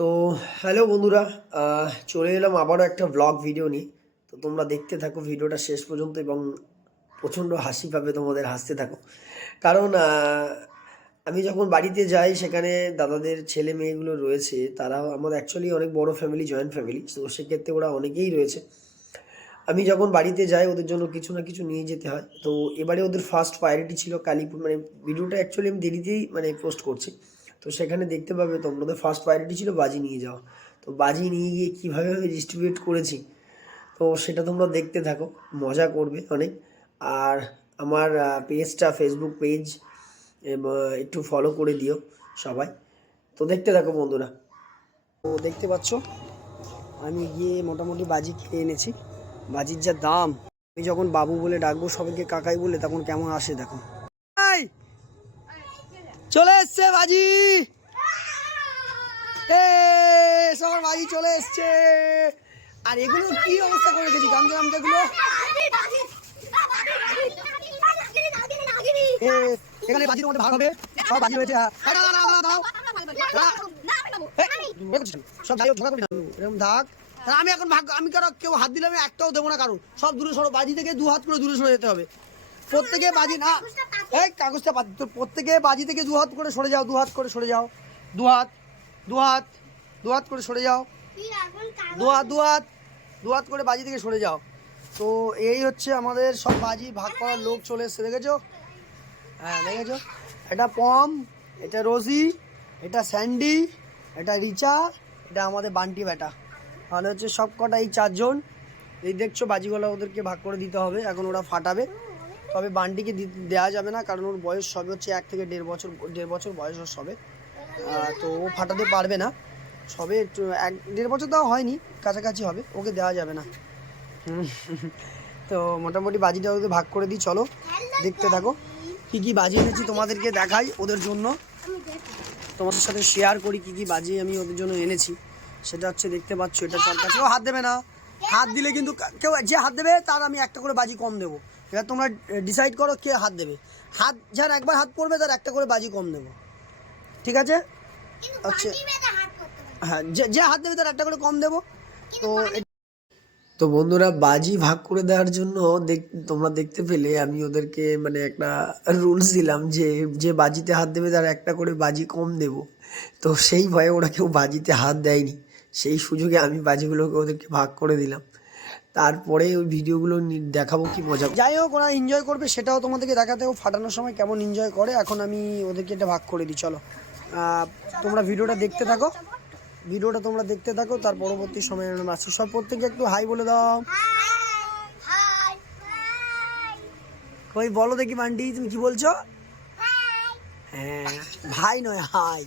তো হ্যালো বন্ধুরা চলে এলাম আবারও একটা ব্লগ ভিডিও নিয়ে। তো তোমরা দেখতে থাকো ভিডিওটা শেষ পর্যন্ত এবং প্রচণ্ড হাসি পাবে তোমাদের, হাসতে থাকো। কারণ আমি যখন বাড়িতে যাই, সেখানে দাদাদের ছেলে মেয়েগুলো রয়েছে তারা আমার অ্যাকচুয়ালি অনেক বড় ফ্যামিলি জয়েন্ট ফ্যামিলি তো সেক্ষেত্রে ওরা অনেকেই রয়েছে। আমি যখন বাড়িতে যাই, ওদের জন্য কিছু না কিছু নিয়ে যেতে হয়। তো এবারে ওদের ফার্স্ট প্রায়োরিটি ছিল কালীপুর মানে ভিডিওটা অ্যাকচুয়ালি আমি দেরিতেই মানে পোস্ট করছি। তো সেখানে দেখতে পাবে তোমরা ওদের ফার্স্ট প্রায়োরিটি ছিল বাজি নিয়ে যাওয়া। তো বাজি নিয়ে গিয়ে কীভাবে আমি ডিস্ট্রিবিউট করেছি, তো সেটা তোমরা দেখতে থাকো, মজা করবে অনেক। আর আমার পেজটা ফেসবুক পেজ একটু ফলো করে দিও সবাই। তো দেখতে থাকো বন্ধুরা। তো দেখতে পাচ্ছ, আমি গিয়ে মোটামুটি বাজি খেয়ে এনেছি। বাজির যা দাম, আমি যখন বাবু বলে ডাকবো, সবাইকে কাকাই বলে, তখন কেমন আসে দেখো। চলে এসছে বাজি। সবার বাজি চলে এসছে। আর এগুলো কি অবস্থা করে রেখেছি? গামছা গামছাগুলো এ, এখানে বাজির মধ্যে ভাগ হবে। সব বাজি রয়েছে। হ্যাঁ। সব যাই হোক ঝগড়া এরকম তা আমি এখন ভাগ আমি কারও কেউ হাত দিলে আমি একটাও দেবো না কারও। সব দূরে সরো। বাজি থেকে দু হাত করে দূরে সরে যেতে হবে। প্রত্যেকে বাজি না। এই কাগজটা বাদ তোর প্রত্যেকে বাজি থেকে দু হাত করে সরে যাও দু হাত করে সরে যাও। দু হাত দু হাত দু হাত করে সরে যাও। দু হাত দু হাত দু হাত করে বাজি থেকে সরে যাও। তো এই হচ্ছে আমাদের সব বাজি ভাগ করার লোক চলে এসছে দেখেছ? হ্যাঁ দেখেছ? এটা পম এটা রোজি এটা স্যান্ডি এটা রিচা এটা আমাদের বান্টি বেটা তাহলে হচ্ছে সব কটা এই চারজন। এই দেখছ বাজিগুলো ওদেরকে ভাগ করে দিতে হবে এখন ওরা ফাটাবে। তবে বান্ডিকে দেওয়া যাবে না, কারণ ওর বয়স সবে হচ্ছে এক থেকে দেড় বছর দেড় বছর বয়স ওর সবে। তো ও ফাটাতে পারবে না। সবে এক, দেড় বছর দেওয়া হয়নি, কাছাকাছি হবে, ওকে দেওয়া যাবে না। তো মোটামুটি বাজিটা ওদের ভাগ করে দিই, চলো, দেখতে থাকো। কি কি বাজি এনেছি তোমাদেরকে দেখাই ওদের জন্য। তোমাদের সাথে শেয়ার করি কি কি বাজি আমি ওদের জন্য এনেছি। সেটা হচ্ছে দেখতে পাচ্ছ, এটা তার কাছেও হাত দেবে না। হাত দিলে কিন্তু কেউ যে হাত দেবে, তার আমি একটা করে বাজি কম দেবো। এবার তোমরা ডিসাইড করো কে হাত দেবে। হাত যার একবার হাত পড়বে তার একটা করে বাজি কম দেবো। ঠিক আছে? হচ্ছে হ্যাঁ যে যে হাত দেবে তার একটা করে কম দেবো। তো তো বন্ধুরা বাজি ভাগ করে দেওয়ার জন্য দেখ তোমরা দেখতে পেলে আমি ওদেরকে মানে একটা রুলস দিলাম যে যে বাজিতে হাত দেবে তার একটা করে বাজি কম দেব। তো সেই ভয়ে ওরা কেউ বাজিতে হাত দেয়নি। সেই সুযোগে আমি বাজিগুলোকে ওদেরকে ভাগ করে দিলাম। তারপরে ওই ভিডিওগুলো দেখাবো কি মজা যাই হোক ওরা এনজয় করবে সেটাও তোমাদেরকে দেখাতে হবে। ফাটানোর সময় কেমন এনজয় করে এখন আমি ওদেরকে এটা ভাগ করে দিই চলো। তোমরা ভিডিওটা দেখতে থাকো। ভিডিওটা তোমরা দেখতে থাকো তার পরবর্তী সময় আমরা আসছি। সব প্রত্যেকে একটু হাই বলে দাও। কই বলো দেখি মান্ডি তুমি কি বলছো? হ্যাঁ ভাই নয় হাই